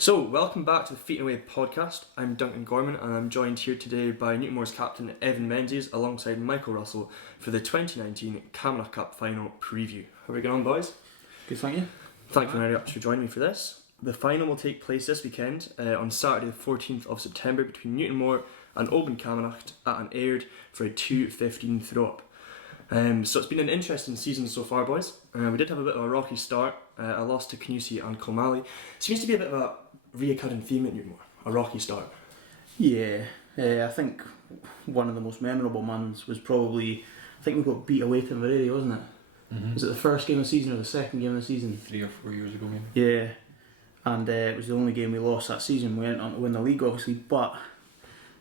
So, welcome back to the Feet Away podcast. I'm Duncan Gorman and I'm joined here today by Newtonmore's captain Evan Menzies alongside Michael Russel for the 2019 Camanachd Cup final preview. How are we going on, boys? Good, thank you. Thank you very much for joining me for this. The final will take place this weekend on Saturday the 14th of September between Newtonmore and Oban Camanachd at an Aird for a 2:15 throw-up. So it's been an interesting season so far, boys. We did have a bit of a rocky start, a loss to Camanachd and Camanachd. Seems to be a bit of a reoccurring theme at Newtonmore, a rocky start. Yeah, I think one of the most memorable ones was probably, I think we got beat away to Inverary, wasn't it? Mm-hmm. Was it the first game of the season or the second game of the season? 3 or 4 years ago, maybe. Yeah, and it was the only game we lost that season. We went on to win the league, obviously, but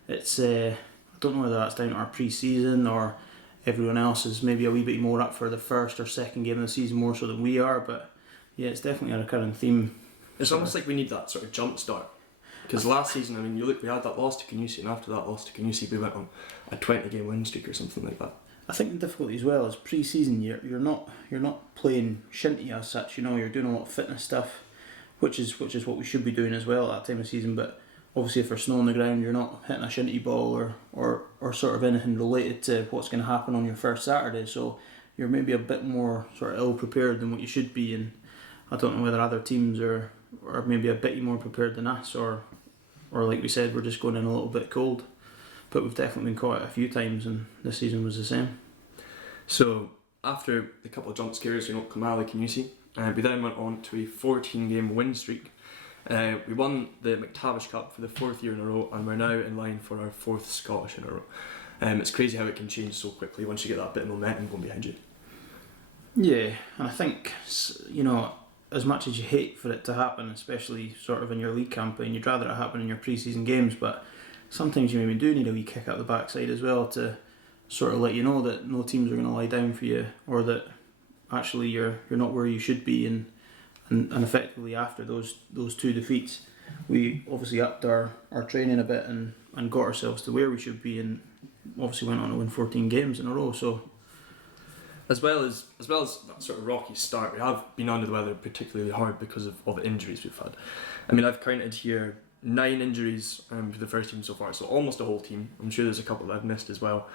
it's I don't know whether that's down to our pre-season or everyone else is maybe a wee bit more up for the first or second game of the season more so than we are, but yeah, it's definitely a recurring theme. It's almost like we need that sort of jump start. Because last season, I mean, you look, we had that loss to Camanachd, and after that loss to Camanachd, we went on a 20-game win streak or something like that. I think the difficulty as well is pre-season. You're not playing shinty as such. You know, you're doing a lot of fitness stuff, which is what we should be doing as well at that time of season. But obviously, if there's snow on the ground, you're not hitting a shinty ball or sort of anything related to what's going to happen on your first Saturday. So you're maybe a bit more sort of ill prepared than what you should be. And I don't know whether other teams are maybe a bit more prepared than us, or like we said, we're just going in a little bit cold. But we've definitely been caught a few times, and this season was the same. So after the couple of jump scares, Camanachd, Camanachd, we then went on to a 14-game win streak. We won the Camanachd Cup for the 4th year in a row, and we're now in line for our 4th Scottish in a row. It's crazy how it can change so quickly once you get that bit of momentum going behind you. Yeah, and I think, you know, as much as you hate for it to happen, especially sort of in your league campaign, you'd rather it happen in your pre-season games, but sometimes you maybe do need a wee kick out the backside as well to sort of let you know that no teams are going to lie down for you, or that actually you're not where you should be, and effectively after those two defeats, we obviously upped our training a bit and got ourselves to where we should be, and obviously went on to win 14 games in a row. So As well as that sort of rocky start, we have been under the weather particularly hard because of all the injuries we've had. I mean, I've counted here 9 injuries for the first team so far, so almost a whole team. I'm sure there's a couple that I've missed as well.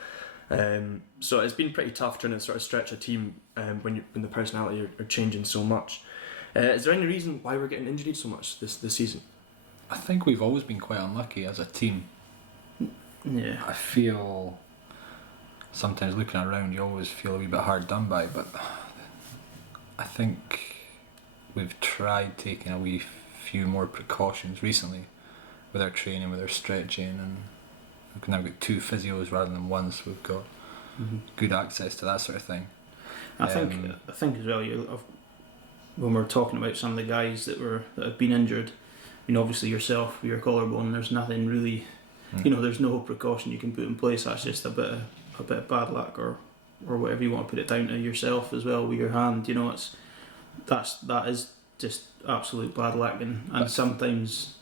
So it's been pretty tough trying to sort of stretch a team when the personality are changing so much. Is there any reason why we're getting injured so much this season? I think we've always been quite unlucky as a team. yeah, I feel sometimes looking around, you always feel a wee bit hard done by, but I think we've tried taking a wee few more precautions recently with our training, with our stretching, and we've now got 2 physios rather than one, so we've got good access to that sort of thing. I think as well. When we're talking about some of the guys that have been injured, you know, obviously yourself, your collarbone, there's nothing really, you know, there's no precaution you can put in place. That's just a bit of bad luck, or whatever you want to put it down to yourself as well with your hand. You know, that is just absolute bad luck, and sometimes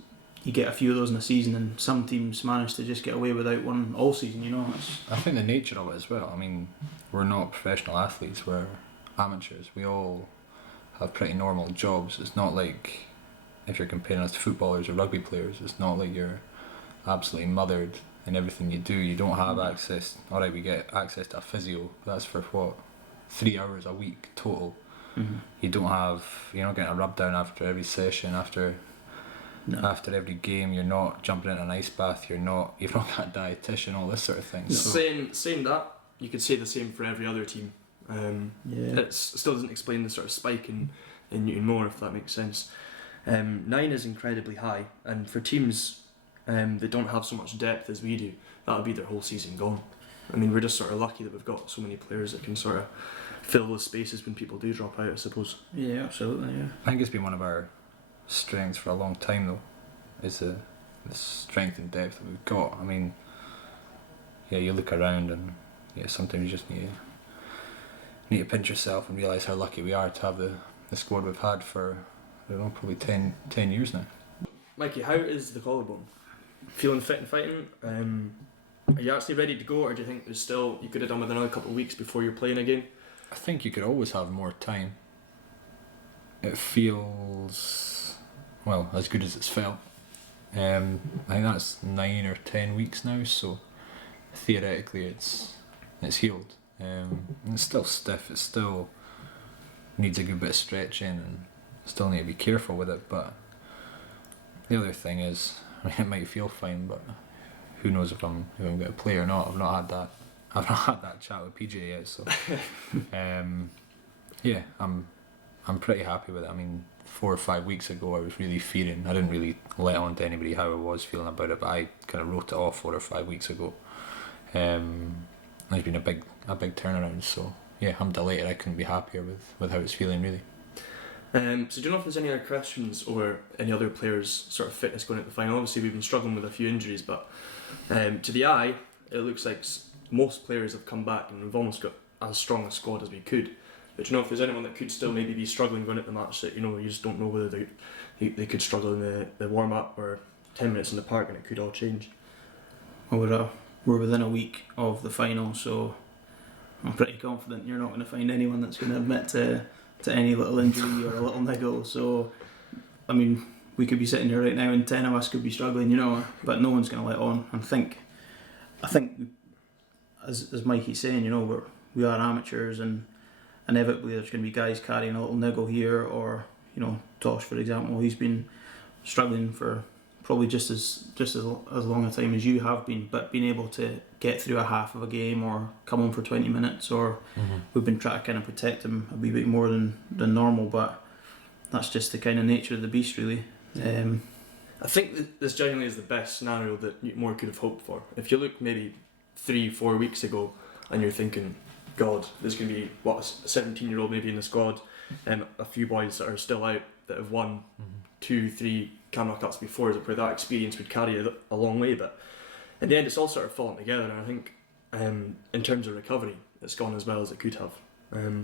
you get a few of those in a season, and some teams manage to just get away without one all season. You know, I think the nature of it as well. I mean, we're not professional athletes; we're amateurs. We all have pretty normal jobs. It's not like if you're comparing us to footballers or rugby players. It's not like you're absolutely mothered in everything you do. You don't have access. Alright, we get access to a physio, but that's for what, 3 hours a week total. You're not getting a rub down after every session, after every game. You're not jumping in an ice bath. You've not got a dietitian, all this sort of thing. No. Saying that, you could say the same for every other team. It still doesn't explain the sort of spike in Newtonmore, if that makes sense. 9 is incredibly high, and for teams that don't have so much depth as we do, that'll be their whole season gone. I mean, we're just sort of lucky that we've got so many players that can sort of fill those spaces when people do drop out, I suppose. Yeah, absolutely. Yeah, I think it's been one of our strengths for a long time, though, is the strength and depth that we've got. I mean, yeah, you look around and sometimes you just need to pinch yourself and realise how lucky we are to have the squad we've had for, I don't know, probably 10 years now. Mikey, how is the collarbone? Feeling fit and fighting? Are you actually ready to go, or do you think there's still, you could have done with another couple of weeks before you're playing again? I think you could always have more time. It feels well, as good as it's felt. I think that's 9 or 10 weeks now, so theoretically it's healed. It's still stiff, it still needs a good bit of stretching, and still need to be careful with it. But the other thing is, I mean, it might feel fine, but who knows if I'm going to play or not. I've not had that chat with PJ yet, so yeah, I'm pretty happy with it. I mean, 4 or 5 weeks ago I was really fearing. I didn't really let on to anybody how I was feeling about it, but I kind of wrote it off 4 or 5 weeks ago. There's been a big turnaround, so yeah, I'm delighted. I couldn't be happier with how it's feeling, really. So do you know if there's any other questions or any other players' sort of fitness going into the final? Obviously we've been struggling with a few injuries, but to the eye it looks like most players have come back and we've almost got as strong a squad as we could. But do you know if there's anyone that could still maybe be struggling going into the match that you just don't know whether they could struggle in the warm up or 10 minutes in the park and it could all change? Well, we're within a week of the final, so I'm pretty confident you're not going to find anyone that's going to admit to any little injury or a little niggle. So, I mean, we could be sitting here right now and 10 of us could be struggling, but no one's going to let on. And I think, as Mikey's saying, we are amateurs, and inevitably there's going to be guys carrying a little niggle here, or Tosh, for example, he's been struggling for probably just as long a time as you have been, but being able to get through a half of a game or come on for 20 minutes, or we've been trying to kind of protect him a wee bit more than normal, but that's just the kind of nature of the beast, really. I think this genuinely is the best scenario that Newtonmore could have hoped for. If you look maybe 3-4 weeks ago and you're thinking, God, there's going to be a 17-year-old maybe in the squad, and a few boys that are still out that have won 2-3 Camanachd Cups before, where that experience would carry a long way. But in the end, it's all sort of fallen together, and I think in terms of recovery, it's gone as well as it could have.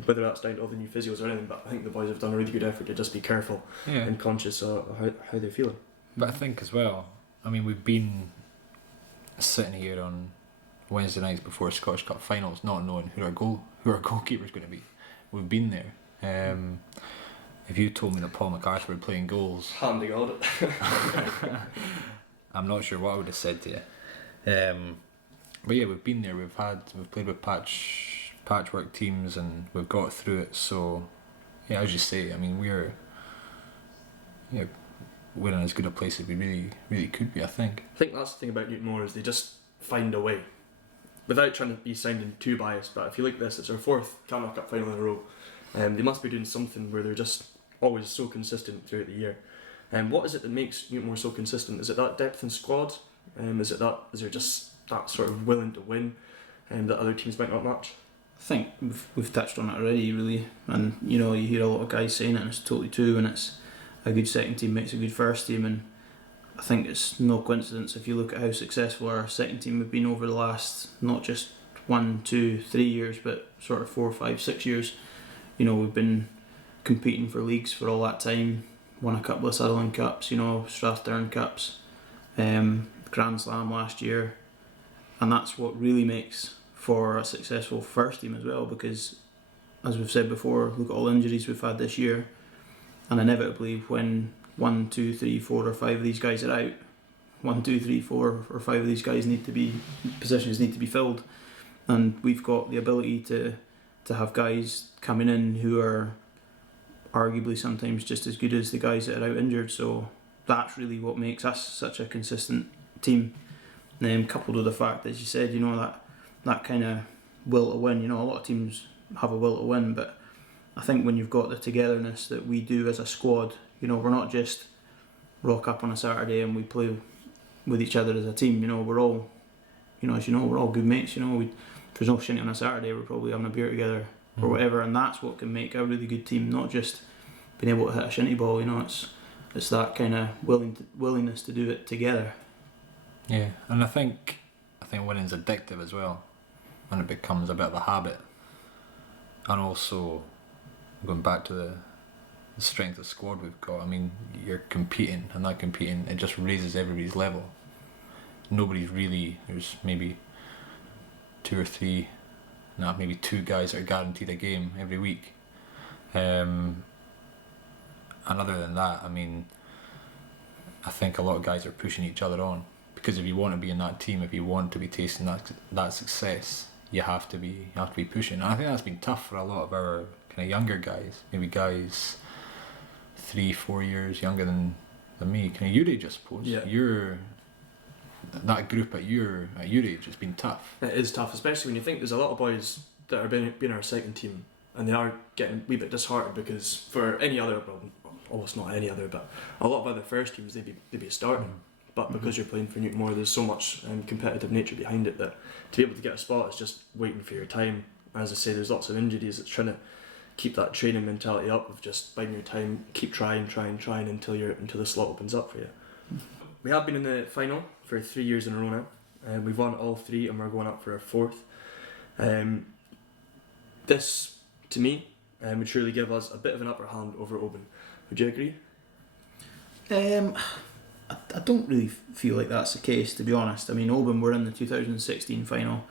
Whether that's down to all the new physios or anything, but I think the boys have done a really good effort to just be careful and conscious of how they're feeling. But I think as well, I mean, we've been sitting here on Wednesday nights before Scottish Cup finals, not knowing who our goalkeeper's going to be. We've been there. If you told me that Paul McArthur were playing goals, Hand to God. I'm not sure what I would have said to you. But yeah, we've been there. We've played with patchwork teams, and we've got through it. So yeah, as you say, I mean, we're in as good a place as we really, really could be. I think that's the thing about Newtonmore, is they just find a way, without trying to be sounding too biased. But if you look at this, it's our 4th Camanachd Cup final in a row. They must be doing something where they're just always so consistent throughout the year. What is it that makes Newtonmore so consistent? Is it that depth in squad? Is there just that sort of willing to win that other teams might not match? I think we've touched on it already, really, and you hear a lot of guys saying it, and it's totally true, and it's a good second team makes a good first team, and I think it's no coincidence if you look at how successful our second team have been over the last not just 1, 2, 3 years, but sort of 4, 5, 6 years. We've been competing for leagues for all that time, won a couple of Sutherland Cups, Strathdown Cups, Grand Slam last year, and that's what really makes for a successful first team as well, because as we've said before, look at all the injuries we've had this year, and inevitably when 1, 2, 3, 4 or 5 of these guys are out, 1, 2, 3, 4 or 5 of these guys positions need to be filled, and we've got the ability to have guys coming in who are arguably sometimes just as good as the guys that are out injured. So that's really what makes us such a consistent team. Coupled with the fact, as you said, that kind of will to win. A lot of teams have a will to win, but I think when you've got the togetherness that we do as a squad, we're not just rock up on a Saturday and we play with each other as a team. We're all, as we're all good mates. If there's no shinty on a Saturday, we're probably having a beer together or whatever, and that's what can make a really good team, not just being able to hit a shinty ball. It's that kind of willingness to do it together. Yeah, and I think winning's addictive as well, when it becomes a bit of a habit. And also, going back to the strength of squad we've got, I mean, you're competing, and that competing, it just raises everybody's level. There's maybe 2 or 3, maybe 2 guys that are guaranteed a game every week. And other than that, I mean, I think a lot of guys are pushing each other on, because if you want to be in that team, if you want to be tasting that success, you have to be pushing. And I think that's been tough for a lot of our kind of younger guys, maybe guys 3-4 years younger than me, kind of your age, I suppose. Yeah. That group at your age has been tough. It is tough, especially when you think there's a lot of boys that are being our second team, and they are getting a wee bit disheartened because for any other, well, almost not any other, but a lot of other first teams they'd be starting. But because you're playing for Newtonmore, there's so much competitive nature behind it that to be able to get a spot is just waiting for your time. As I say, there's lots of injuries. It's trying to keep that training mentality up of just biding your time, keep trying until the slot opens up for you. We have been in the final for 3 years in a row now. We've won all 3 and we're going up for our 4th. This, to me, would surely give us a bit of an upper hand over Oban. Would you agree? I don't really feel like that's the case, to be honest. I mean, Oban were in the 2016 final.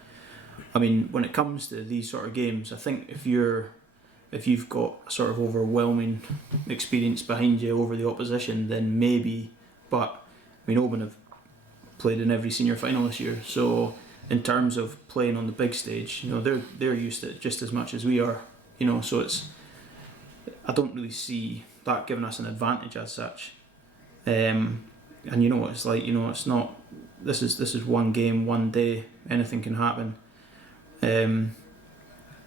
I mean, when it comes to these sort of games, I think if you've got a sort of overwhelming experience behind you over the opposition, then maybe. But I mean, Oban have played in every senior final this year, so in terms of playing on the big stage, you know, they're used to it just as much as we are. You know, so I don't really see that giving us an advantage as such. And you know what it's like. You know, it's not. This is one game, one day. Anything can happen.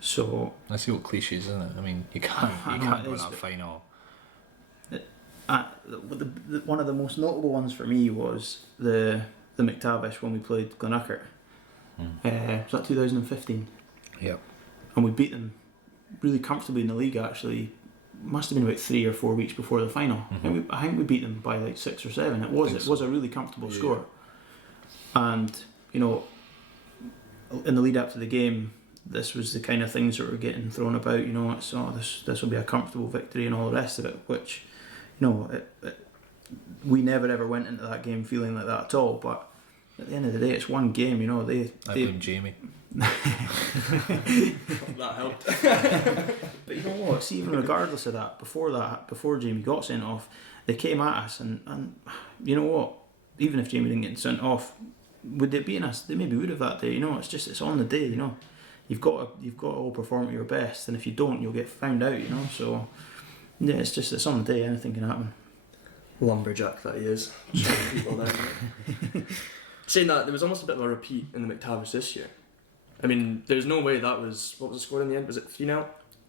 So that's the old cliches, isn't it? I mean, you can't go in that final. One of the most notable ones for me was the McTavish when we played Camanachd. Was that 2015? Yep. And we beat them really comfortably in the league. Actually, must have been about 3 or 4 weeks before the final. I think we beat them by like 6 or 7. It was a really comfortable score. And you know, in the lead up to the game, this was the kind of things that were getting thrown about. You know, it's this will be a comfortable victory and all the rest of it. Which, you know, we never ever went into that game feeling like that at all. But at the end of the day, it's one game. You know, I blame Jamie. That helped. But you know what? See, even regardless of that, before Jamie got sent off, they came at us, and you know what? Even if Jamie didn't get sent off, would they beaten us? They maybe would have that day. You know, it's on the day. You know, you've got to all perform at your best, and if you don't, you'll get found out. You know, so yeah, it's on the day. Anything can happen. Lumberjack that he is. People there. Saying that, there was almost a bit of a repeat in the McTavish this year. I mean, there's no way that was... What was the score in the end? Was it 3-0?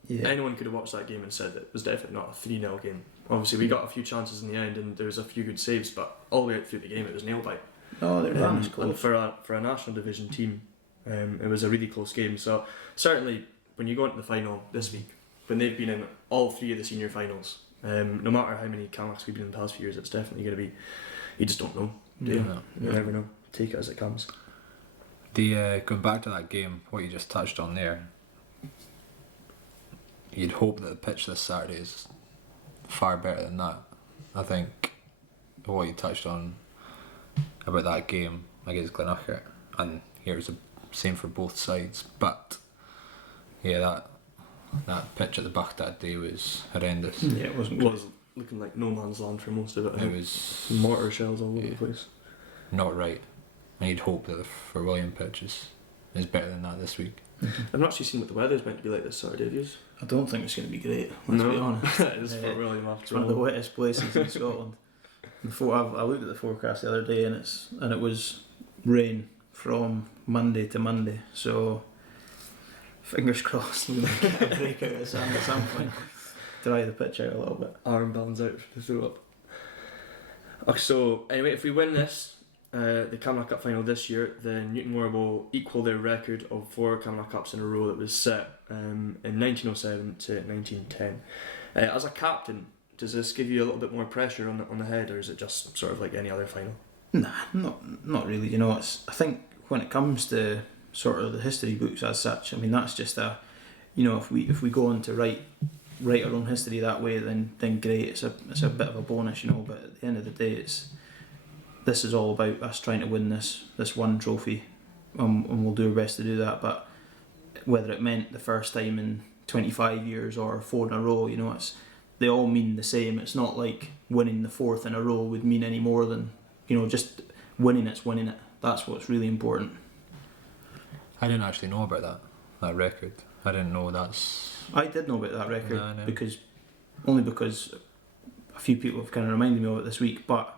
Yeah. Anyone could have watched that game and said it was definitely not a 3-0 game. Obviously, we got a few chances in the end and there was a few good saves, but all the way out through the game it was nail-bite. Oh, they're close. And for a national division team, it was a really close game. So certainly, when you go into the final this week, when they've been in all 3 of the senior finals, no matter how many Camanachds we've been in the past few years, it's definitely going to be... You just don't know. You never know. Take it as it comes. Going back to that game, what you just touched on there, you'd hope that the pitch this Saturday is far better than that. I think what you touched on about that game against Camanachd, and here's the same for both sides, but yeah, that pitch at the back that day was horrendous. Yeah, it wasn't. Was looking like no man's land for most of it. It was mortar shells all over the place. Not right. And you'd hope that the Fort William pitch is better than that this week. I've not actually seen what the weather's meant to be like this Saturday, have you? I don't think it's going to be great. Let's be honest. It is Fort William after It's one of the wettest places in Scotland. I looked at the forecast the other day, and it was rain from Monday to Monday. So fingers crossed we might get a break out of the sand at some point. Dry the pitch out a little bit. Armbands out for the throw up. Okay, so anyway, if we win this, the Camanachd Cup final this year, then Newtonmore will equal their record of 4 Camanachd Cups in a row that was set in 1907 to 1910. As a captain, does this give you a little bit more pressure on the head, or is it just sort of like any other final? Nah, not really. You know, I think when it comes to sort of the history books as such, I mean, that's just if we go on to write our own history that way, then great. It's a bit of a bonus, you know. But at the end of the day, this is all about us trying to win this one trophy, and we'll do our best to do that. But whether it meant the first time in 25 years or 4 in a row, you know, they all mean the same. It's not like winning the 4th in a row would mean any more than, just winning it's winning it. That's what's really important. I didn't actually know about that record. I didn't know that's... I did know about that record No. because a few people have kind of reminded me of it this week, but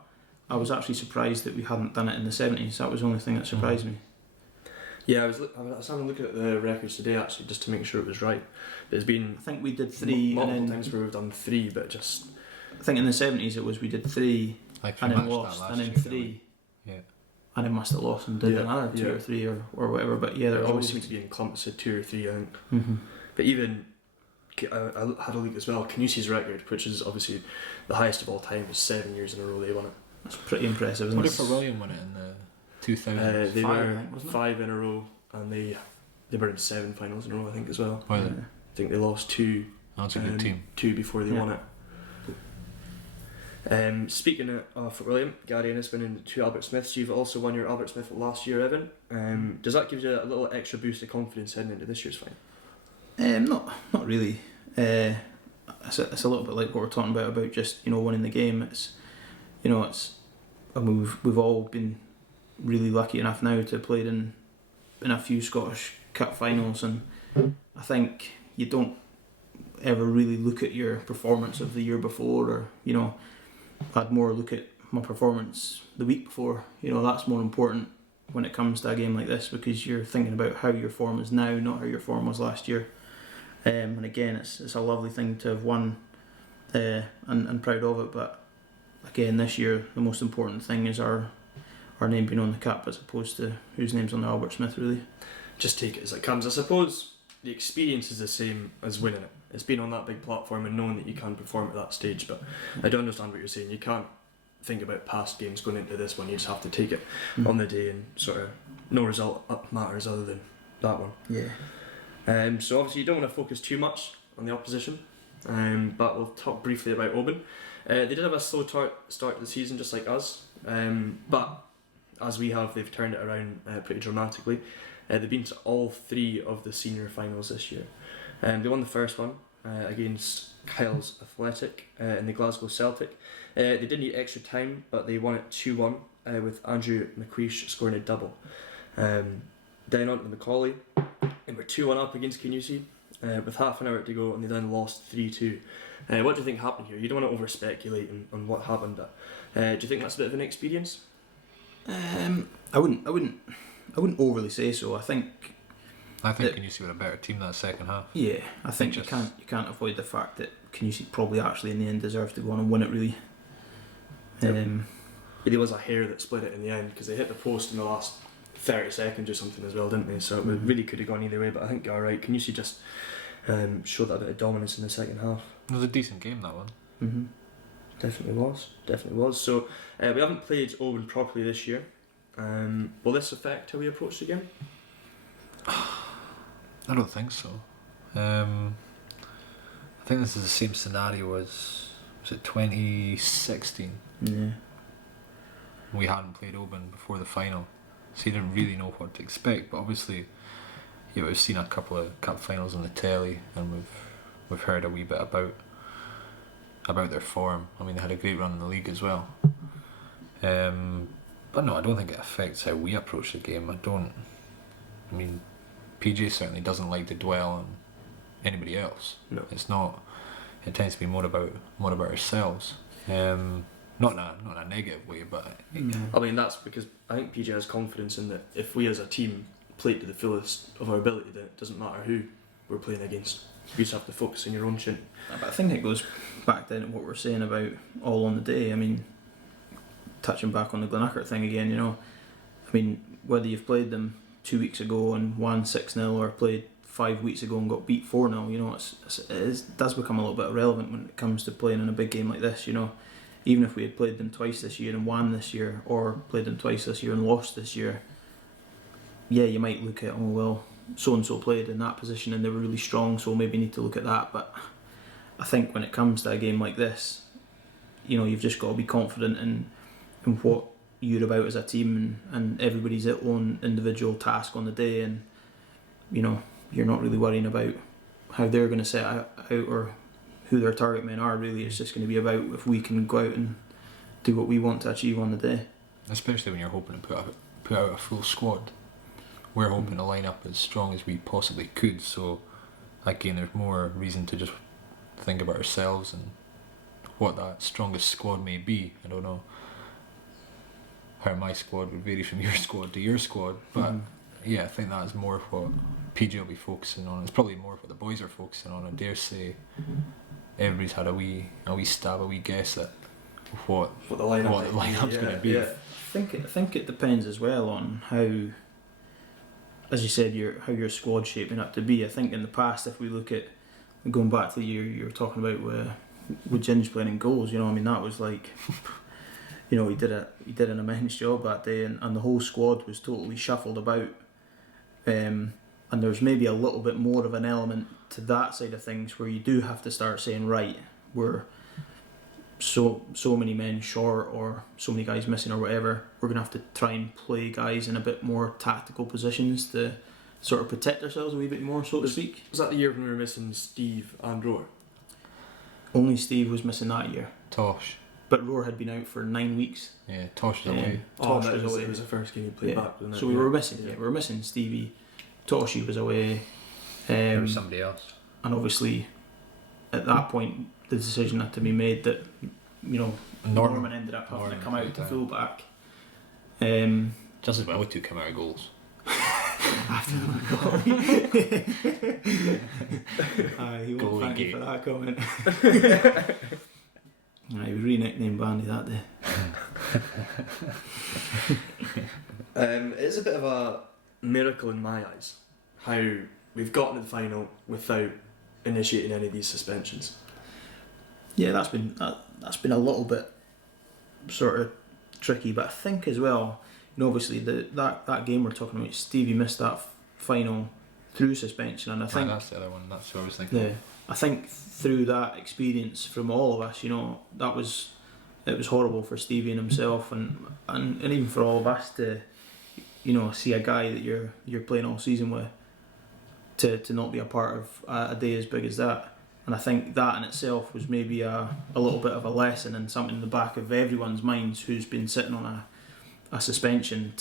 I was actually surprised that we hadn't done it in the 70s. That was the only thing that surprised me. Yeah, I was having a look at the records today actually just to make sure it was right. There's been I think we did 3 multiple and then times where we've done 3, but just I think in the 70s it was we did 3 Like and then matched that lost last and then year, 3 Yeah. and then must have lost and did Yeah, another 2 yeah. or 3 or whatever. But yeah, there there always always seems to be in clumps of 2 or 3, I think. Mm-hmm. But even I had a look as well. Canusi's record, which is obviously the highest of all time, was 7 years in a row they won it. That's pretty impressive, isn't What it? if William won it in the 2000s? They 5, I were think, wasn't it? 5 in a row, and they were in 7 finals in a row, I think, as well. Well, I think they lost 2. that's a good team. 2 before they Yeah. won it. Speaking of William, Gary Ennis winning 2 Albert Smiths. You've also won your Albert Smith last year, Evan. Does that give you a little extra boost of confidence heading into this year's final? Not really. It's a little bit like what we're talking about just winning the game. It's I mean, we've all been really lucky enough now to have played in a few Scottish Cup finals, and I think you don't ever really look at your performance of the year before, or I'd more look at my performance the week before. That's more important when it comes to a game like this, because you're thinking about how your form is now, not how your form was last year. And again, it's a lovely thing to have won, and proud of it. But again, this year the most important thing is our name being on the cup, as opposed to whose name's on the Albert Smith. Really, Just take it as it comes. I suppose the experience is the same as winning it. It's been on that big platform and knowing that you can perform at that stage. But I do understand what you're saying. You can't think about past games going into this one. You just have to take it on the day, and sort of no result matters other than that one. Yeah. So obviously you don't want to focus too much on the opposition, but we'll talk briefly about Oban. They did have a slow start to the season, just like us, but as we have, they've turned it around pretty dramatically. They've been to all 3 of the senior finals this year. They won the first one against Kyle's Athletic in the Glasgow Celtic. They did need extra time, but they won it 2-1 with Andrew McQueish scoring a double. Then on to the Macaulay. They were 2-1 up against Canusi with half an hour to go, and they then lost 3-2. What do you think happened here? You don't want to over-speculate on what happened, but do you think that's a bit of an experience? I wouldn't overly say so. I think Canusi were a better team that second half. yeah. I think you can't avoid the fact that Canusi probably actually in the end deserved to go on and win it. Really. There was a hair that split it in the end because they hit the post in the last 30 seconds or something as well, didn't they? So it really could have gone either way, but I think you're right. Canusi just showed that bit of dominance in the second half. It was a decent game, that one. Mm-hmm. Definitely was. So we haven't played Oban properly this year. Will this affect how we approach the game? I don't think so. I think this is the same scenario as, was it 2016? Yeah. We hadn't played Oban before the final, so you didn't really know what to expect. But obviously, we've seen a couple of cup finals on the telly, and we've heard a wee bit about their form. I mean, they had a great run in the league as well. But no, I don't think it affects how we approach the game. I mean, PJ certainly doesn't like to dwell on anybody else. No. It's not. It tends to be more about ourselves. Not in a negative way, but I mean, that's because I think PJ has confidence in that if we as a team play to the fullest of our ability, then it doesn't matter who we're playing against. You just have to focus on your own shin. But I think it goes back then to what we're saying about all on the day. I mean, touching back on the Glenackert thing again, I mean, whether you've played them 2 weeks ago and won 6-0 or played 5 weeks ago and got beat 4-0, it does become a little bit irrelevant when it comes to playing in a big game like this. Even if we had played them twice this year and won this year, or played them twice this year and lost this year, yeah, you might look at, oh well, so and so played in that position and they were really strong, so maybe need to look at that. But I think when it comes to a game like this, you've just got to be confident in what you're about as a team, and everybody's their own individual task on the day, and you're not really worrying about how they're going to set out or who their target men are. Really, it's just going to be about if we can go out and do what we want to achieve on the day. Especially when you're hoping to put out a full squad. We're hoping to line up as strong as we possibly could. So again, there's more reason to just think about ourselves and what that strongest squad may be. I don't know how my squad would vary from your squad to your squad, but yeah, I think that's more of what PJ will be focusing on. It's probably more of what the boys are focusing on. I dare say everybody's had a wee stab, a wee guess at what the lineup's going to be. Yeah. I think it depends as well on how, as you said, how your squad's shaping up to be. I think in the past, if we look at going back to the year you were talking about with Ginge playing in goals, that was like, he did an immense job that day, and the whole squad was totally shuffled about. And there's maybe a little bit more of an element to that side of things where you do have to start saying, right, we're so many men short or so many guys missing or whatever, we're going to have to try and play guys in a bit more tactical positions to sort of protect ourselves a wee bit more, so to speak. Was that the year when we were missing Steve and Roar? Only Steve was missing that year. Tosh. But Roar had been out for 9 weeks. Yeah, Tosh was away. Tosh was was away. It was the first game he played back, wasn't it? So we were missing Stevie. Toshy was away. There was somebody else. And obviously, at that point, the decision had to be made that, Norman ended up having to come out to full back. Just as well with 2 Camanachd goals. After the goal. He won't thank you for that comment. He was re-nicknamed Bandy that day. It is a bit of a miracle in my eyes how we've gotten to the final without initiating any of these suspensions. Yeah, that's been a little bit sort of tricky, but I think as well, obviously that game we're talking about, Stevie missed that final through suspension, and I think that's the other one. That's what I was thinking. Yeah, I think through that experience from all of us, it was horrible for Stevie and himself, and even for all of us to, see a guy that you're playing all season with to not be a part of a day as big as that. And I think that in itself was maybe a little bit of a lesson and something in the back of everyone's minds who's been sitting on a suspension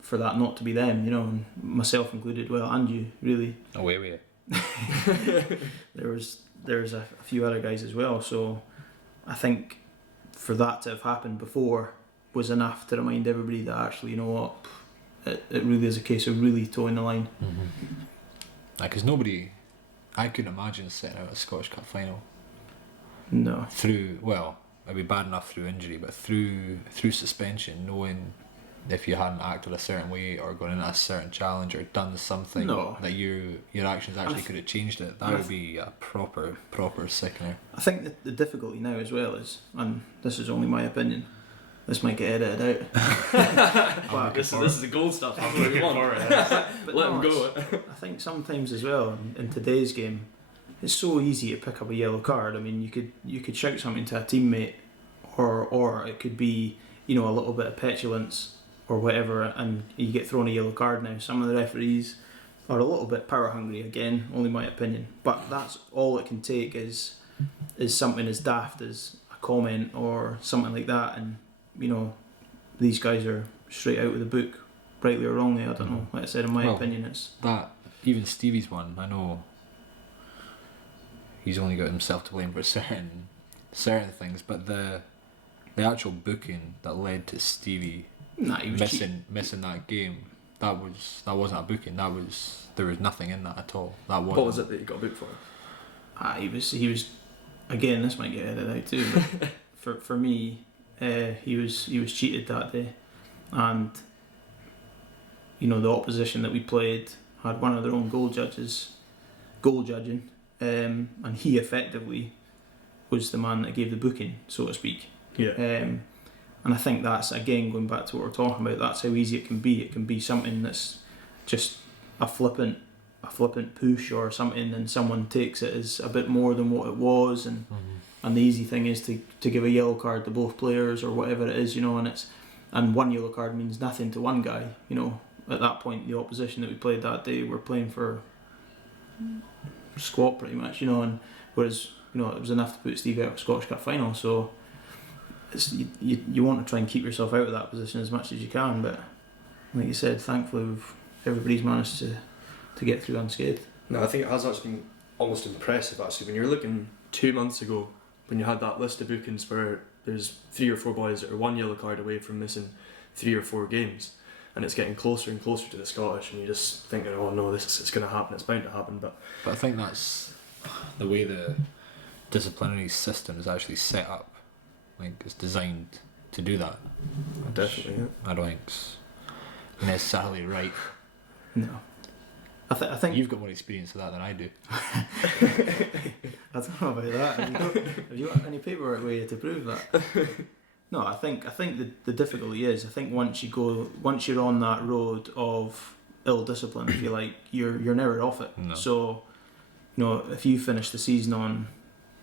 for that not to be them, and myself included, well, and you, really. Away with it. There's a few other guys as well, so I think for that to have happened before was enough to remind everybody that actually, it really is a case of really towing the line. Because I couldn't imagine setting out a Scottish Cup final. No. It'd be bad enough through injury, but through suspension, knowing if you hadn't acted a certain way or gone into a certain challenge or done something that your actions actually could have changed it, that would be a proper sickener. I think that the difficulty now as well is, and this is only my opinion, this might get edited out. But this is the gold stuff. That's what we want. But Let him go. I think sometimes as well in today's game, it's so easy to pick up a yellow card. I mean, you could shout something to a teammate, or it could be a little bit of petulance or whatever, and you get thrown a yellow card now. Some of the referees are a little bit power hungry. Again, only my opinion, but that's all it can take is something as daft as a comment or something like that, and these guys are straight out of the book, rightly or wrongly. I don't know. Like I said, in my opinion, it's that. Even Stevie's one, I know he's only got himself to blame for certain things, but the actual booking that led to Stevie missing that game, that wasn't a booking. There was nothing in that at all. What was it that you got booked for? He was again. This might get edited out too. But for me, he was cheated that day, and the opposition that we played had one of their own goal judging, and he effectively was the man that gave the booking, so to speak. Yeah. And I think that's, again, going back to what we're talking about, that's how easy it can be. It can be something that's just a flippant push or something, and someone takes it as a bit more than what it was, and the easy thing is to give a yellow card to both players or whatever it is, and one yellow card means nothing to one guy. At that point, the opposition that we played that day were playing for squat pretty much, and whereas it was enough to put Stevie out of the Scottish Cup final. So you want to try and keep yourself out of that position as much as you can. But like you said, thankfully everybody's managed to get through unscathed. No, I think it has actually been almost impressive actually. When you're looking 2 months ago, when you had that list of bookings where there's 3 or 4 boys that are 1 yellow card away from missing 3 or 4 games, and it's getting closer and closer to the Scottish, and you're just thinking, oh no, it's going to happen, it's bound to happen. But I think that's the way the disciplinary system is actually set up. Like, it's designed to do that. Definitely, yeah. I don't think it's necessarily right. No. I think You've got more experience of that than I do. I don't know about that. Have you got any paperwork with you to prove that? No, I think the difficulty is, I think once you're on that road of ill discipline, if you like, you're never off it. No. So, if you finish the season on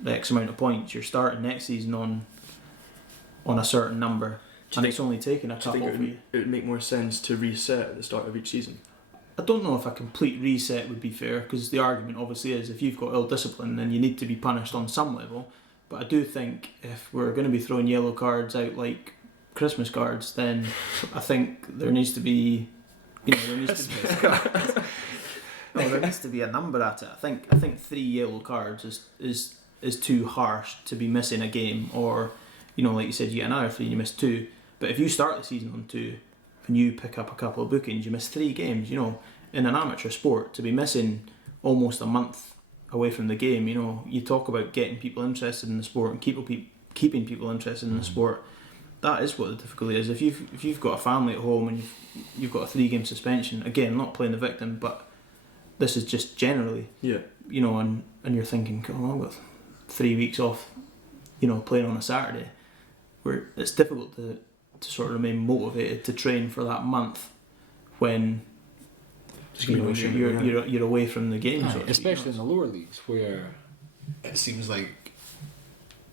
X amount of points, you're starting next season on a certain number, and it's only taken a couple for you. It would make more sense to reset at the start of each season? I don't know if a complete reset would be fair, because the argument obviously is if you've got ill discipline, then you need to be punished on some level. But I do think if we're going to be throwing yellow cards out like Christmas cards, then I think there needs to be, there needs to be a number at it. I think 3 yellow cards is too harsh to be missing a game, or like you said, you get another 3 and you miss 2. But if you start the season on 2 and you pick up a couple of bookings, you miss 3 games. In an amateur sport, to be missing almost a month away from the game, you talk about getting people interested in the sport and keeping people interested in the sport. That is what the difficulty is. If you've got a family at home and you've got a 3-game suspension, again, not playing the victim, but this is just generally, and you're thinking, oh, I've got 3 weeks off, playing on a Saturday, where it's difficult to sort of remain motivated to train for that month when you're away from the game. Especially in the lower leagues, where it seems like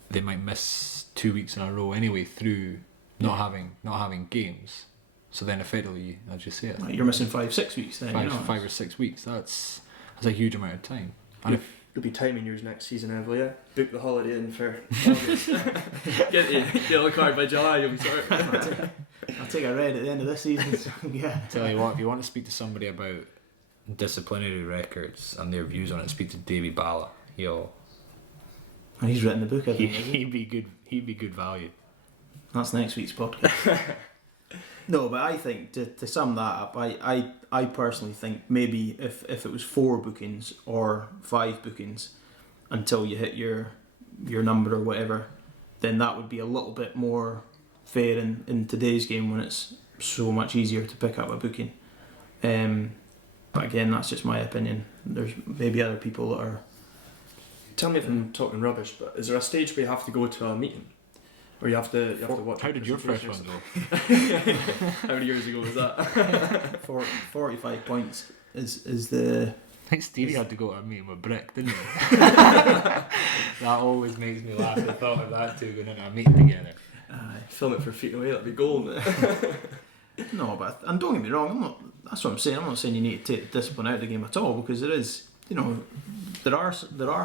they might miss 2 weeks in a row anyway through not having games. So then effectively, as you say it, you're missing 5-6 weeks then. 5 or 6 weeks. That's a huge amount of time. And You'll be timing yours next season, Evan. Yeah, book the holiday in for get the yellow card by July. You'll be sorry. I'll take a red at the end of this season. So, yeah. Tell you what, if you want to speak to somebody about disciplinary records and their views on it, speak to Davy Bala. He's written the book, I think. He'd be good. He'd be good value. That's next week's podcast. No, but I think to sum that up, I personally think maybe if it was 4 bookings or 5 bookings until you hit your number or whatever, then that would be a little bit more fair in today's game when it's so much easier to pick up a booking. But again, that's just my opinion. There's maybe other people that are... Tell me if I'm talking rubbish, but is there a stage where you have to go to a meeting? Or you have to watch... How did your first one go? How many years ago was that? 45 points is the... I think Stevie had to go to a meeting with Brick, didn't he? That always makes me laugh. I thought of that too, going into a meeting together. Film it for feet away, that'd be gold. No, and don't get me wrong, that's what I'm saying. I'm not saying you need to take the discipline out of the game at all, because there is, there are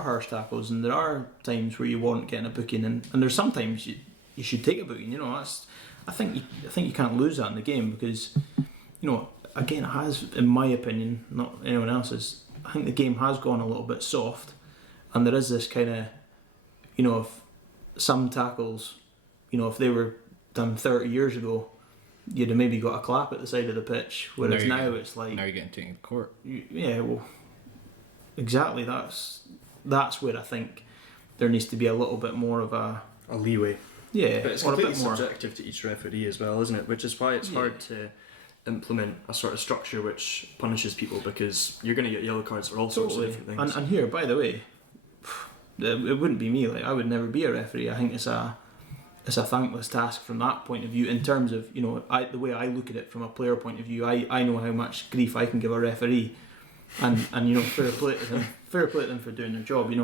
harsh tackles, and there are times where you want getting a booking, and there's sometimes you should take a booking. I think you can't lose that in the game, because again, it has, in my opinion, not anyone else's, I think the game has gone a little bit soft, and there is this kind of, if some tackles, if they were done 30 years ago, you'd have maybe got a clap at the side of the pitch, whereas now it's like... Now you're getting taken to court. Yeah, well, exactly, that's where I think there needs to be a little bit more of a leeway. Yeah, but it's completely subjective to each referee as well, isn't it? Which is why it's hard to implement a sort of structure which punishes people, because you're going to get yellow cards for all sorts of different things. And here, by the way, it wouldn't be me. Like, I would never be a referee. I think it's a thankless task from that point of view. In terms of the way I look at it from a player point of view, I know how much grief I can give a referee, and fair play to them for doing their job.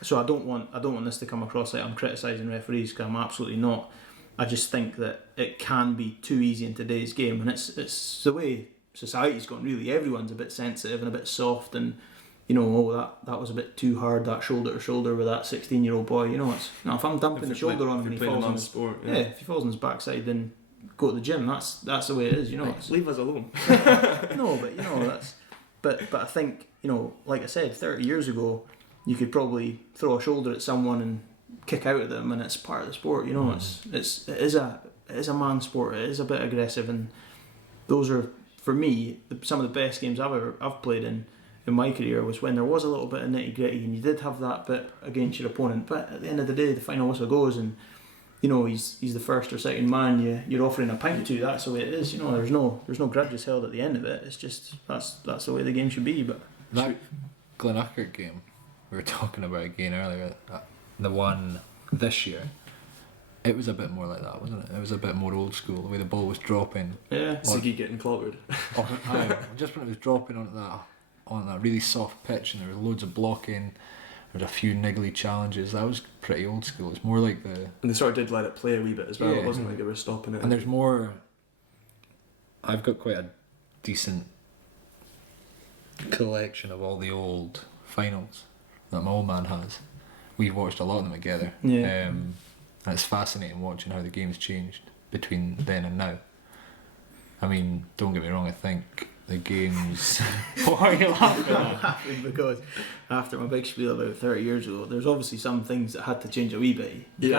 So I don't want this to come across like I'm criticising referees, because I'm absolutely not. I just think that it can be too easy in today's game, and it's the way society's gone. Really, everyone's a bit sensitive and a bit soft, and that was a bit too hard, that shoulder to shoulder with that 16-year-old boy. If I'm dumping the shoulder on him and he falls on his sport, if he falls on his backside, then go to the gym. That's the way it is. Leave us alone. No, but but I think like I said, 30 years ago, you could probably throw a shoulder at someone and kick out at them, and it's part of the sport. It is a man sport. It is a bit aggressive, and those are, for me, some of the best games I've played in my career was when there was a little bit of nitty gritty and you did have that bit against your opponent. But at the end of the day, the final whistle goes, and he's the first or second man you're offering a pint to. That's the way it is. There's no grudges held at the end of it. It's just that's the way the game should be. But that Camanachd game we were talking about again earlier, the one this year, it was a bit more like that, wasn't it? It was a bit more old school, the way the ball was dropping. Yeah, Ziggy getting clobbered. Just when it was dropping on that really soft pitch, and there was loads of blocking, there was a few niggly challenges. That was pretty old school. It's more like and they sort of did let it play a wee bit as well. Yeah. It wasn't like they were stopping it. And there's more. I've got quite a decent collection of all the old finals that my old man has. We've watched a lot of them together. Yeah. And it's fascinating watching how the game's changed between then and now. I mean, don't get me wrong, I think the games... What are you laughing I'm at? laughing because after my big spiel about 30 years ago, there's obviously some things that had to change a wee bit. You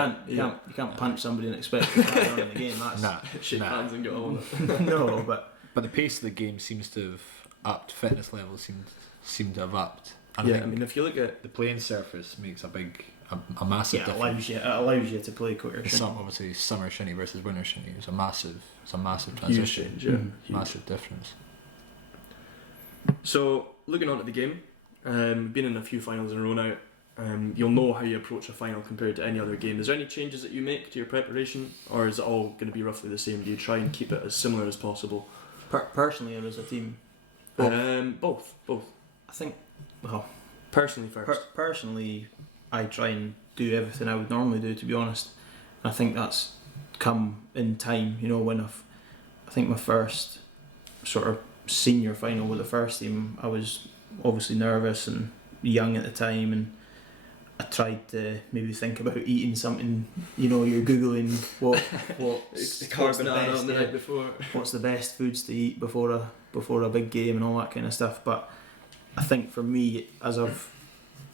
can't punch somebody and expect to carry on in the game. That's Shake hands and get on. no, but the pace of the game seems to have upped. Fitness levels seem to have upped. And I mean, if you look at the playing surface, makes a massive difference. it allows you to play quicker. Obviously, summer shinny versus winter shinny is a massive transition. Huge change, Massive difference. So, looking on at the game, been in a few finals in a row now, you'll know how you approach a final compared to any other game. Is there any changes that you make to your preparation, or is it all going to be roughly the same? Do you try and keep it as similar as possible? Personally, or as a team? Both. I think, well, Personally first. Personally, I try and do everything I would normally do, to be honest. I think that's come in time, when I think my first sort of senior final with the first team, I was obviously nervous and young at the time, and I tried to maybe think about eating something. You're googling what's the best foods to eat before a big game and all that kind of stuff. But I think for me, as I've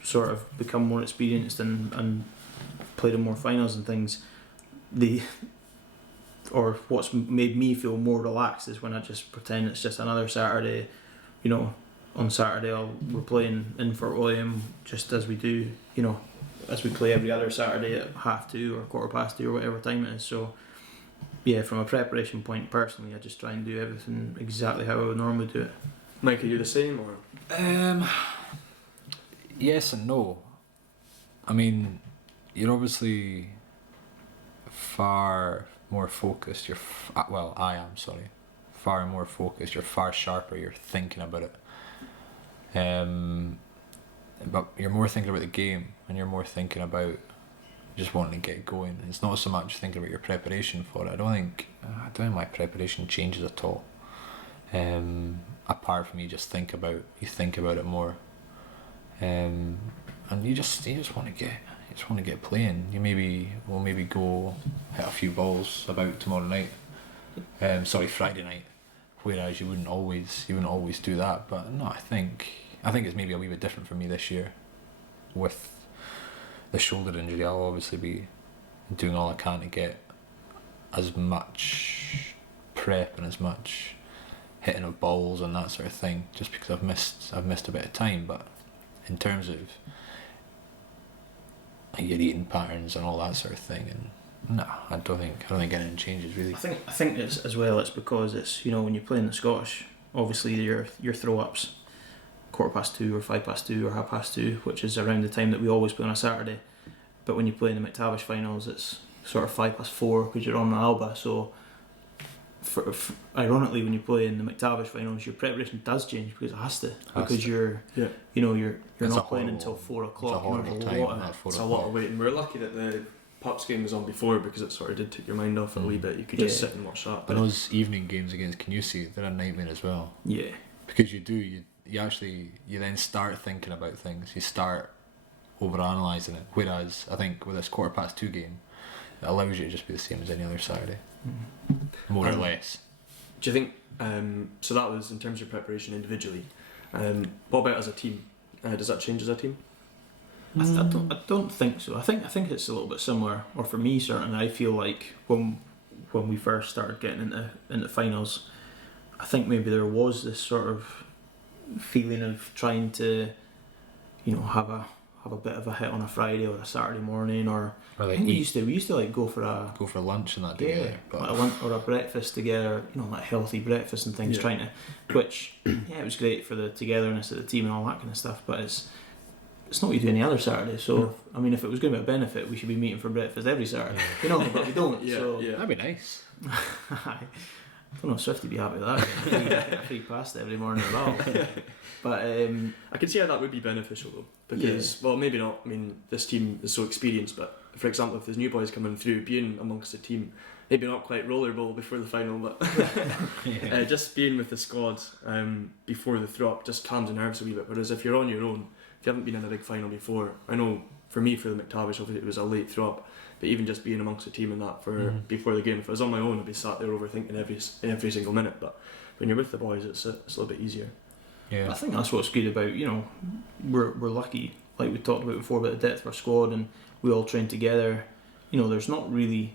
sort of become more experienced and played in more finals and things, what's made me feel more relaxed is when I just pretend it's just another Saturday. On Saturday we're playing in Fort William just as we do, as we play every other Saturday at 2:30 or 2:15 or whatever time it is. So yeah, from a preparation point, personally, I just try and do everything exactly how I would normally do it. Mike, are you the same, or? Yes and no. I mean, you're obviously far more focused. I am, sorry. Far more focused. You're far sharper. You're thinking about it. But you're more thinking about the game, and you're more thinking about just wanting to get going. It's not so much thinking about your preparation for it. I don't think my preparation changes at all. Apart from you think about it more, and you just want to get playing. We'll maybe go hit a few balls about tomorrow night. Friday night. Whereas you wouldn't always do that. But no, I think it's maybe a wee bit different for me this year. With the shoulder injury, I'll obviously be doing all I can to get as much prep and as much hitting of balls and that sort of thing, just because I've missed a bit of time. But in terms of your eating patterns and all that sort of thing, and no, I don't think anything changes really. I think it's as well. It's because it's when you play in the Scottish, obviously your throw ups 2:15 or 2:05 or 2:30, which is around the time that we always play on a Saturday. But when you play in the McTavish finals, it's sort of 4:05 because you're on the Alba. So ironically, when you play in the McTavish finals, your preparation does change because it has to, because you're not playing until 4 o'clock. It's a lot of waiting. We're lucky that the Pups game was on before, because it sort of did take your mind off it a wee bit. You could just sit and watch that. And those evening games against Camanachd, they're a nightmare as well. Yeah. Because you then start thinking about things. You start over-analysing it. Whereas I think with this 2:15 game, it allows you to just be the same as any other Saturday, more or less. Do you think? So that was in terms of preparation individually. What about as a team? Does that change as a team? I don't think so. I think it's a little bit similar, or for me certainly. I feel like when we first started getting into finals, I think maybe there was this sort of feeling of trying to, have a bit of a hit on a Friday or a Saturday morning, or Or I like think we used to like go for lunch and that yeah, together. But like a lunch or a breakfast together, like healthy breakfast and things. Yeah. Trying to, which it was great for the togetherness of the team and all that kind of stuff. But it's not what you do any other Saturday. So I mean, if it was going to be a benefit, we should be meeting for breakfast every Saturday. But we don't. Yeah, so yeah. that'd be nice. I don't know if Swifty would be happy with that. Get a free pasta every morning at all. But I can see how that would be beneficial though, because well, maybe not. I mean, this team is so experienced, but for example, if there's new boys coming through, being amongst the team, maybe not quite rollerball before the final, but just being with the squad before the throw up just calms the nerves a wee bit. Whereas if you're on your own, if you haven't been in a big final before, I know for me for the McTavish, obviously it was a late throw up, but even just being amongst the team and that for before the game, if I was on my own, I'd be sat there overthinking every single minute. But when you're with the boys, it's a little bit easier. Yeah. I think that's what's good about, we're lucky, like we talked about before, about the depth of our squad, and we all train together. There's not really.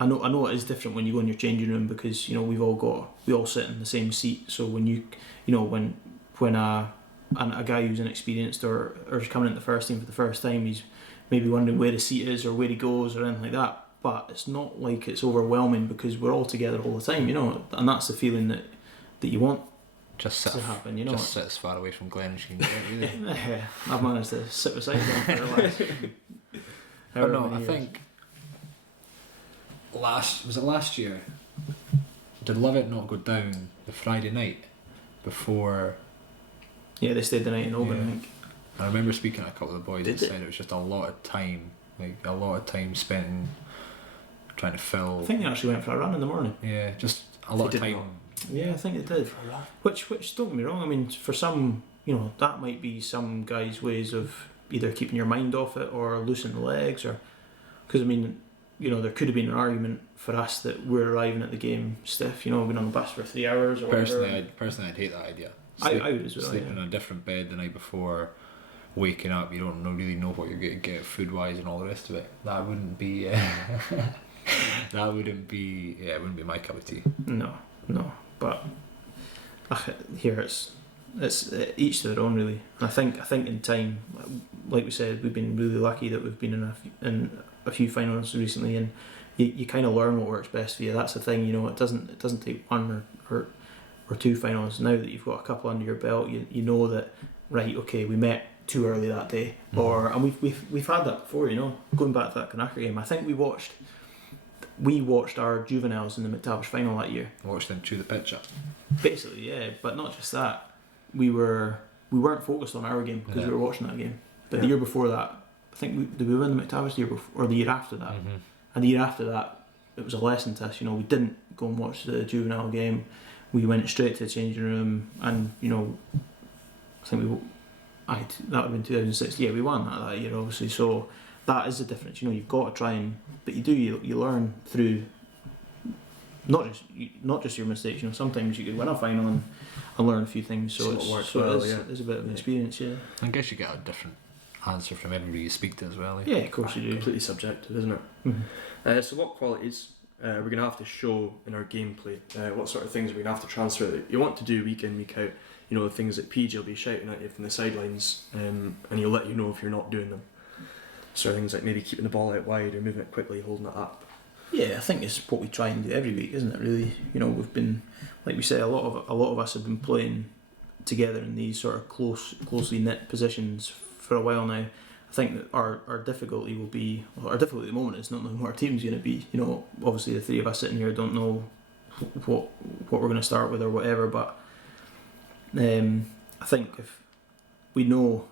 I know it is different when you go in your changing room because we all sit in the same seat. So when when a guy who's inexperienced or is coming into the first team for the first time, he's maybe wondering where the seat is or where he goes or anything like that. But it's not like it's overwhelming because we're all together all the time, and that's the feeling that you want. Just sit, to happen, just sit as far away from Glenn as you can get, really. I've managed to sit beside him for the last. But no, I think last year? Did Lovett not go down the Friday night before? Yeah, they stayed the night in Oban, Yeah. I think. I remember speaking to a couple of the boys Did and they? said it was just a lot of time spent in trying to fill. I think they actually went for a run in the morning. Yeah, just a lot They of did time. not. Yeah, I think they did. Which don't get me wrong. I mean, for some, that might be some guys' ways of either keeping your mind off it or loosening the legs, or because I mean, there could have been an argument for us that we're arriving at the game stiff. Been on the bus for 3 hours or whatever. Personally, I'd hate that idea. I would as well. Sleeping in a different bed the night before, waking up, you don't really know what you're going to get food wise and all the rest of it. That wouldn't be. That wouldn't be. Yeah, it wouldn't be my cup of tea. No. But here it's each to their own, really. And I think in time, like we said, we've been really lucky that we've been in a few finals recently, and you kind of learn what works best for you. That's the thing, it doesn't take one or two finals. Now that you've got a couple under your belt, you know that, right, okay, we met too early that day, and we've had that before. Going back to that Camanachd game, I think we watched our juveniles in the McTavish final that year. Watch them chew the pitch up. Basically, yeah, but not just that. We weren't focused on our game because we were watching that game. But the year before that, I think did we win the McTavish the year before or the year after that? Mm-hmm. And the year after that, it was a lesson to us. We didn't go and watch the juvenile game. We went straight to the changing room, and I think that would have been 2006. Yeah, we won that year, obviously. So that is the difference. You've got to try but you learn through not just your mistakes. Sometimes you could win a final and learn a few things. So it's a bit of an experience. Yeah. I guess you get a different answer from everybody you speak to as well. Yeah, of course you do. Completely subjective, isn't it? Mm-hmm. So what qualities we're going to have to show in our gameplay? What sort of things are we going to have to transfer that you want to do week in, week out? The things that PJ will be shouting at you from the sidelines, and he'll let you know if you're not doing them. So things like maybe keeping the ball out wide or moving it quickly, holding it up. Yeah, I think it's what we try and do every week, isn't it? Really, we've been, like we say, a lot of us have been playing together in these sort of closely knit positions for a while now. I think that our difficulty will be, our difficulty at the moment is not knowing what our team's going to be. Obviously the three of us sitting here don't know what we're going to start with or whatever, but I think if we know,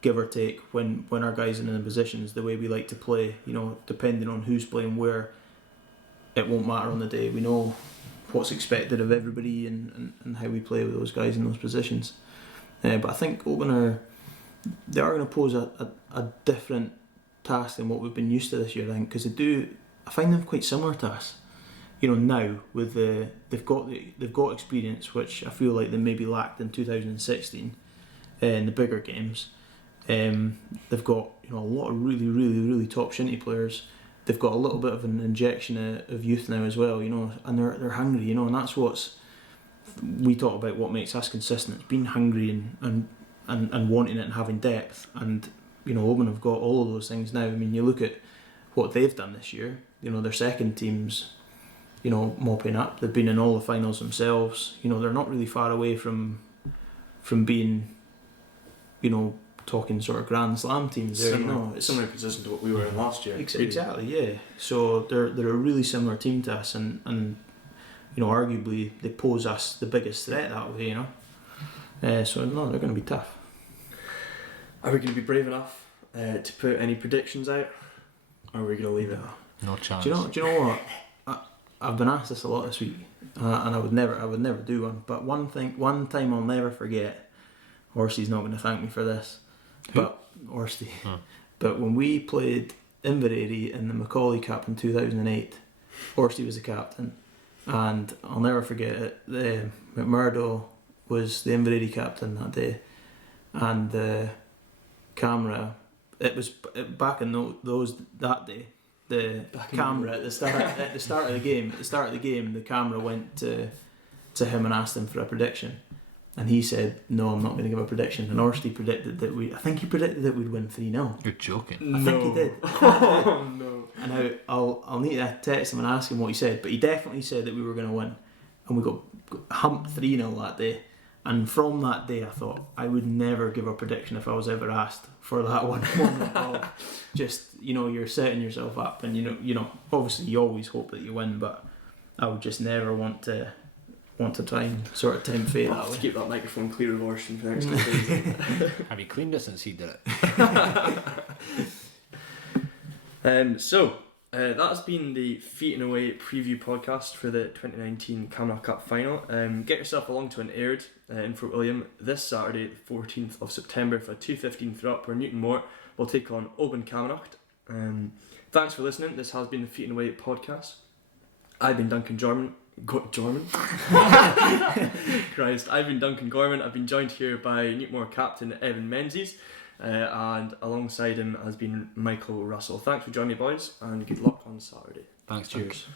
give or take, when our guys are in the positions the way we like to play, depending on who's playing where, it won't matter on the day. We know what's expected of everybody and how we play with those guys in those positions. But I think Oban they are going to pose a different task than what we've been used to this year. I think because I find them quite similar to us. Now with they've got experience, which I feel like they maybe lacked in 2016 in the bigger games. They've got a lot of really, really, really top shinty players. They've got a little bit of an injection of youth now as well, and they're hungry, and that's what's we talk about. What makes us consistent? It's being hungry and wanting it and having depth. And Oban have got all of those things now. I mean, you look at what they've done this year. Their second team's mopping up. They've been in all the finals themselves. They're not really far away from being talking sort of Grand Slam teams there. It's similar position to what we were in last year. Exactly, yeah. So they're a really similar team to us, and arguably they pose us the biggest threat that way. So no, they're going to be tough. Are we going to be brave enough to put any predictions out, or are we going to leave it? No chance. Do you know what? I've been asked this a lot this week, and I would never do one. But one time I'll never forget. Horsty's not going to thank me for this. Who? But Horsty. But when we played Inveraray in the Macaulay Cup in 2008, Horsty was the captain, and I'll never forget it. McMurdo was the Inveraray captain that day, and the camera. It was back in that day. The camera at the start of the game. At the start of the game, the camera went to him and asked him for a prediction. And he said, "No, I'm not going to give a prediction." And Horsty predicted that I think he predicted that we'd win 3-0. You're joking. I think he did. Oh no! And I'll need to text him and ask him what he said, but he definitely said that we were going to win, and we got humped 3-0 that day. And from that day, I thought I would never give a prediction if I was ever asked for that one moment of just you're setting yourself up, and obviously you always hope that you win, but I would just never want to try and sort of tempt fate that way. Keep that microphone clear of Orson for the next couple of days. Have you cleaned it since he did it? So that's been the Feet in Away preview podcast for the 2019 Camanachd Cup final. Get yourself along to an aired in Fort William this Saturday, the 14th of September for a 2:15 throw up where Newtonmore will take on Oban Camanachd. Thanks for listening. This has been the Feet in Away podcast. I've been Duncan Gorman. Christ, I've been Duncan Gorman. I've been joined here by Newtonmore captain Evan Menzies, and alongside him has been Michael Russel. Thanks for joining me, boys, and good luck on Saturday. Thanks. Cheers.